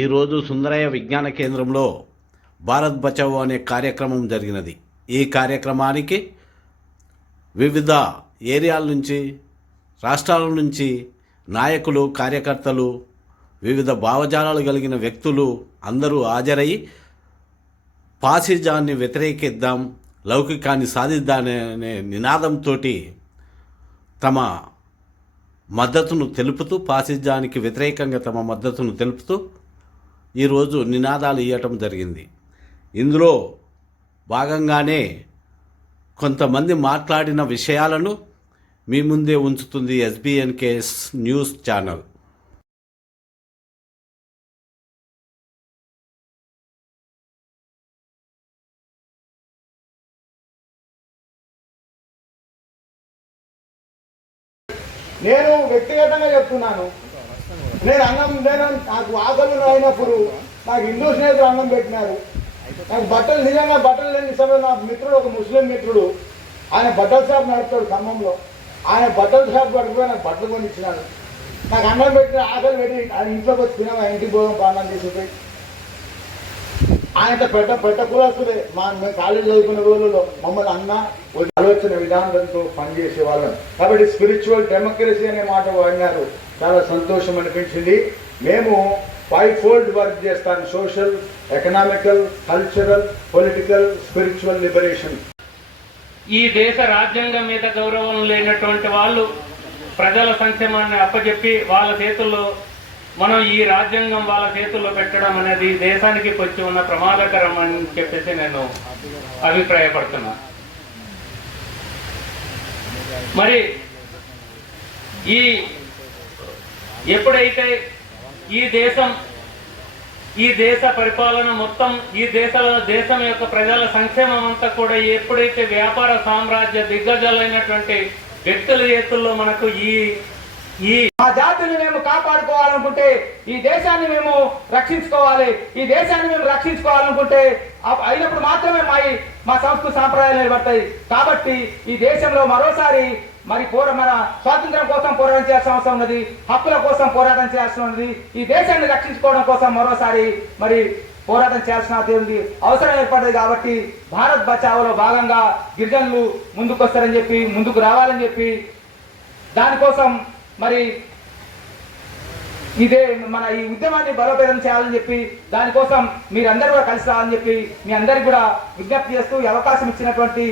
ఈరోజు సుందరయ్య విజ్ఞాన కేంద్రంలో భారత్ బచావో అనే కార్యక్రమం జరిగినది. ఈ కార్యక్రమానికి వివిధ ఏరియాల నుంచి, రాష్ట్రాల నుంచి నాయకులు, కార్యకర్తలు, వివిధ భావజాలాలు కలిగిన వ్యక్తులు అందరూ హాజరై ఫాసిజాన్ని వ్యతిరేకిద్దాం, లౌకికాన్ని సాధిద్దామనే నినాదంతో తమ మద్దతును తెలుపుతూ, ఫాసిజానికి వ్యతిరేకంగా తమ మద్దతును తెలుపుతూ ఈరోజు నినాదాలు ఇవ్వటం జరిగింది. ఇందులో భాగంగానే కొంతమంది మాట్లాడిన విషయాలను మీ ముందే ఉంచుతుంది SBNK న్యూస్ ఛానల్. నేను వ్యక్తిగతంగా చెప్తున్నాను. నాకు ఆకలి అయినప్పుడు నాకు హిందూ స్నేహితులు అన్నం పెట్టినారు. నాకు బట్టలు నిజంగా బట్టలు లేని సమయంలో నా మిత్రుడు, ఒక ముస్లిం మిత్రుడు, ఆయన బట్టల షాప్ నడుపుతాడు ఖమ్మంలో. ఆయన బట్టల షాప్ పట్టుకుపోయి నాకు బట్టలు కొని ఇచ్చినాడు. నాకు అన్నం పెట్టిన ఆకలి పెట్టి ఆయన ఇంట్లోకి వచ్చి తినగా ఇంటికి పోదాం పాలన తీసుకుపోయి ఆయన పెట్టకూడదులే. మేము కాలేజ్ చదువుకున్న రోజుల్లో మమ్మల్ని అన్న ఆలోచన విధానంతో పనిచేసే వాళ్ళం. కాబట్టి స్పిరిచువల్ డెమోక్రసీ అనే మాట వాడినారు, చాలా సంతోషం అనిపించింది. మేము 5 fold వర్క్ చేస్తాను: social, economical, cultural, political, spiritual liberation. ఈ దేశ రాజ్యాంగం మీద గౌరవం లేనటువంటి వాళ్ళు ప్రజల సంక్షేమాన్ని అప్పచెప్పి వాళ్ళ చేతుల్లో మనం ఈ రాజ్యాంగం వాళ్ళ చేతుల్లో పెట్టడం అనేది దేశానికి వచ్చి ఉన్న ప్రమాదకరం అని చెప్పేసి నేను అభిప్రాయపడుతున్నా. మరి ఎప్పుడైతే ఈ దేశ పరిపాలన మొత్తం, ఈ దేశం యొక్క ప్రజల సంక్షేమం అంతా కూడా ఎప్పుడైతే వ్యాపార సామ్రాజ్య దిగ్గజాలైనటువంటి వ్యక్తుల చేతుల్లో మనకు మా జాతిని మేము కాపాడుకోవాలనుకుంటే, ఈ దేశాన్ని మేము రక్షించుకోవాలి. ఈ దేశాన్ని మేము రక్షించుకోవాలనుకుంటే అయినప్పుడు మాత్రమే మా సంస్కృతి సాంప్రదాయాలు నిలబడతాయి. కాబట్టి ఈ దేశంలో మరోసారి మన స్వాతంత్రం కోసం పోరాటం చేయాల్సిన అవసరం ఉన్నది, హక్కుల కోసం పోరాటం చేయాల్సిన ఉన్నది. ఈ దేశాన్ని రక్షించుకోవడం కోసం మరోసారి పోరాటం చేయాల్సిన అవసరం ఏర్పడింది. కాబట్టి భారత్ బచావోలో భాగంగా గిరిజనులు ముందుకొస్తారని చెప్పి, ముందుకు రావాలని చెప్పి, దానికోసం ఇదే మన ఈ ఉద్యమాన్ని బలోపేతం చేయాలని చెప్పి, దానికోసం మీరందరూ కూడా కలిసి రావాలని చెప్పి మీ అందరికి కూడా విజ్ఞప్తి చేస్తూ ఈ అవకాశం ఇచ్చినటువంటి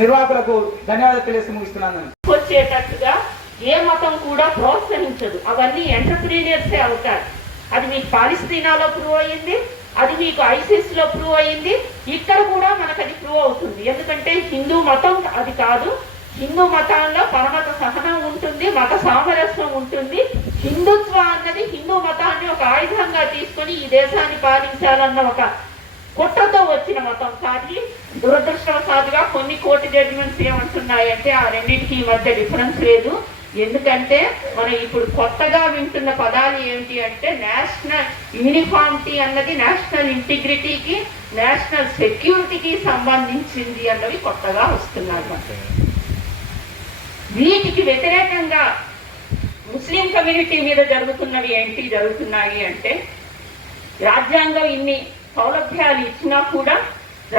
నిర్వాహకులకు ధన్యవాదాలు తెలియజేసి ముగిస్తున్నాను. వచ్చేటట్టుగా ఏ మతం కూడా ప్రోత్సహించదు. అవన్నీ ఎంటర్ప్రీనియర్సే అవుతారు. అది మీకు పాలిస్తీనాలో ప్రూవ్ అయ్యింది, అది మీకు ISIS లో ప్రూవ్ అయ్యింది, ఇక్కడ కూడా మనకు అది ప్రూవ్ అవుతుంది. ఎందుకంటే హిందూ మతం అది కాదు. హిందూ మతంలో పరమత సహనం ఉంటుంది, మత సామరస్యం ఉంటుంది. హిందుత్వ అన్నది హిందూ మతాన్ని ఒక ఆయుధంగా తీసుకొని ఈ దేశాన్ని పాలించాలన్న ఒక కుట్రతో వచ్చిన మతం. కానీ దురదృష్టవశాత్తుగా కొన్ని కోర్టు జడ్జిమెంట్స్ ఏమంటున్నాయంటే ఆ రెండింటికి మధ్య డిఫరెన్స్ లేదు. ఎందుకంటే మనం ఇప్పుడు కొత్తగా వింటున్న పదాలు ఏమిటి అంటే, నేషనల్ యూనిఫార్మిటీ అన్నది నేషనల్ ఇంటిగ్రిటీకి, నేషనల్ సెక్యూరిటీకి సంబంధించింది అన్నవి కొత్తగా వస్తున్నాయి. వీటికి వ్యతిరేకంగా ముస్లిం కమ్యూనిటీ మీద జరుగుతున్నాయి అంటే, రాజ్యాంగం ఇన్ని సౌలభ్యాలు ఇచ్చినా కూడా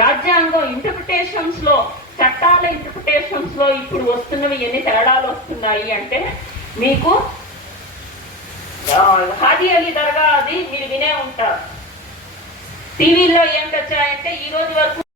రాజ్యాంగం ఇంటర్ప్రిటేషన్స్ లో, చట్టాల ఇంటర్ప్రిటేషన్స్ లో ఇప్పుడు వస్తున్నవి ఎన్ని తేడాలు వస్తున్నాయి అంటే, మీకు హాజీ అలీ దర్గా అది మీరు వినే ఉంటారు. టీవీలో ఏం వచ్చాయంటే ఈ రోజు వరకు